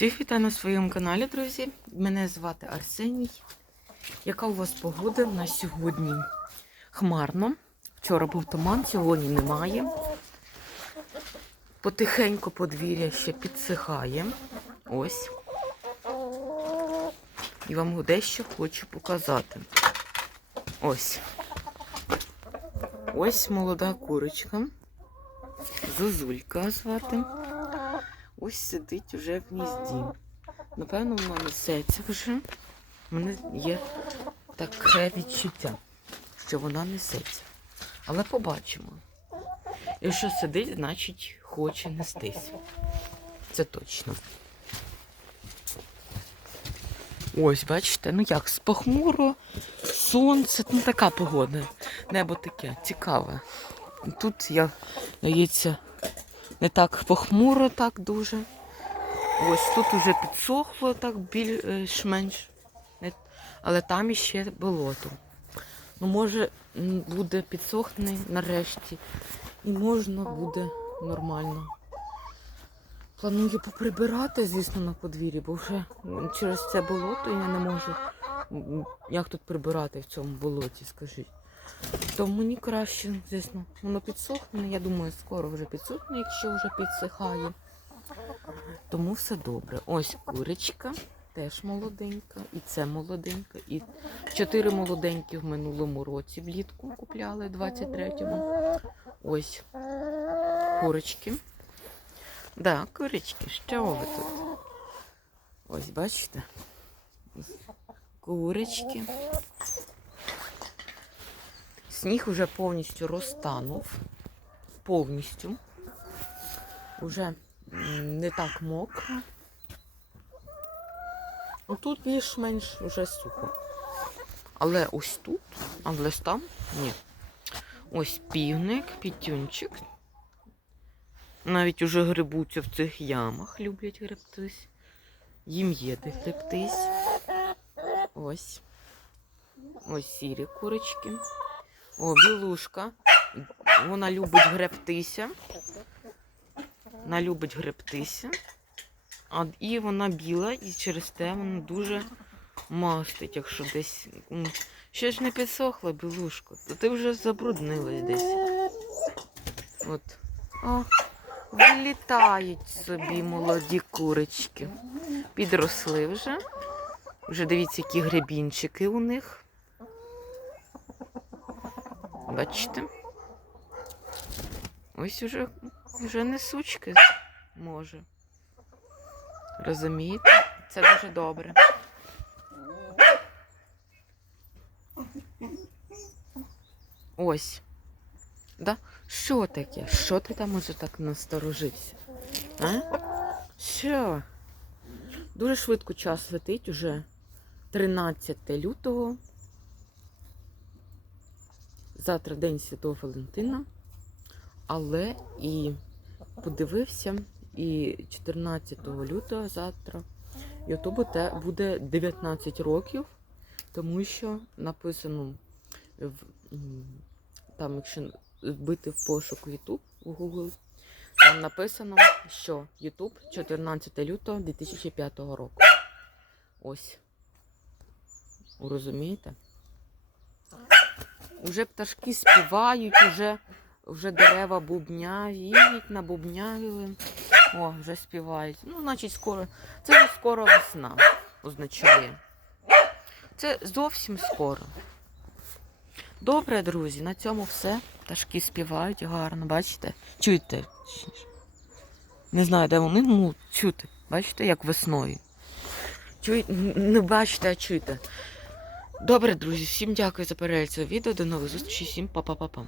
Всіх вітаю на своєму каналі, друзі. Мене звати Арсеній. Яка у вас погода на сьогодні? Хмарно. Вчора був туман, сьогодні немає. Потихеньку подвір'я ще підсихає. Ось. І вам дещо хочу показати. Ось. Ось молода курочка. Зозулька звати. Ось сидить вже в гнізді. Напевно, вона несеться вже. У мене є таке відчуття, що вона несеться. Але побачимо. Якщо сидить, значить хоче нестись. Це точно. Ось, бачите, ну як, похмуро, сонце, ну така погода. Небо таке цікаве. Тут я, здається, не так похмуро, так дуже. Ось тут уже підсохло так більш-менш. Але там іще болото. Ну, може, буде підсохне нарешті. І можна буде нормально. Планую поприбирати, звісно, на подвір'ї, бо вже через це болото я не можу. Як тут прибирати в цьому болоті, скажіть. То мені краще, звісно, воно підсохне. Я думаю, скоро вже підсохне, якщо вже підсихає. Тому все добре. Ось курочка, теж молоденька, і це молоденька. І чотири молоденькі в минулому році влітку купляли 23-му. Ось курочки. Да, курочки, що ви тут? Ось, бачите? Курочки. Сніг уже повністю розтанув. Повністю. Уже не так мокро. Ну, Тут більш-менш вже сухо. Але ось тут, а ось там ні. Ось півник, пітюнчик. Навіть уже грибуться в цих ямах, люблять гребтись. Їм є де гребтись. Ось. Ось сірі курочки. О, білушка. Вона любить гребтися. Вона любить гребтися. А, і вона біла, і через те вона дуже мастить, якщо десь. Ще ж не підсохла білушко, то ти вже забруднилась десь. От. О, вилітають собі молоді курочки. Підросли вже. Вже дивіться, які гребінчики у них. Бачите? Ось уже, вже несучки може. Розумієте? Це дуже добре. Ось. Да? Що таке? Що ти там уже так насторожився? А? Що? Дуже швидко час летить уже 13 лютого. Завтра День Святого Валентина. Але і подивився, і 14 лютого завтра Ютубу буде 19 років, тому що написано в, там, якщо вбити в пошук YouTube у Google, там написано, що YouTube 14 лютого 2005 року. Ось. Розумієте? Уже пташки співають, уже, вже дерева бубняють, набубнявили. О, вже співають. Ну, значить, скоро. Це вже скоро весна означає. Це зовсім скоро. Добре, друзі, на цьому все. Пташки співають гарно, бачите? Чуєте? Не знаю, де вони, ну, чути. Бачите, як весною. Чуєте? Не бачите, а чуєте. Добре, друзі, всім дякую за перегляд цього відео. До нових зустрічей, всім па-па-па-па.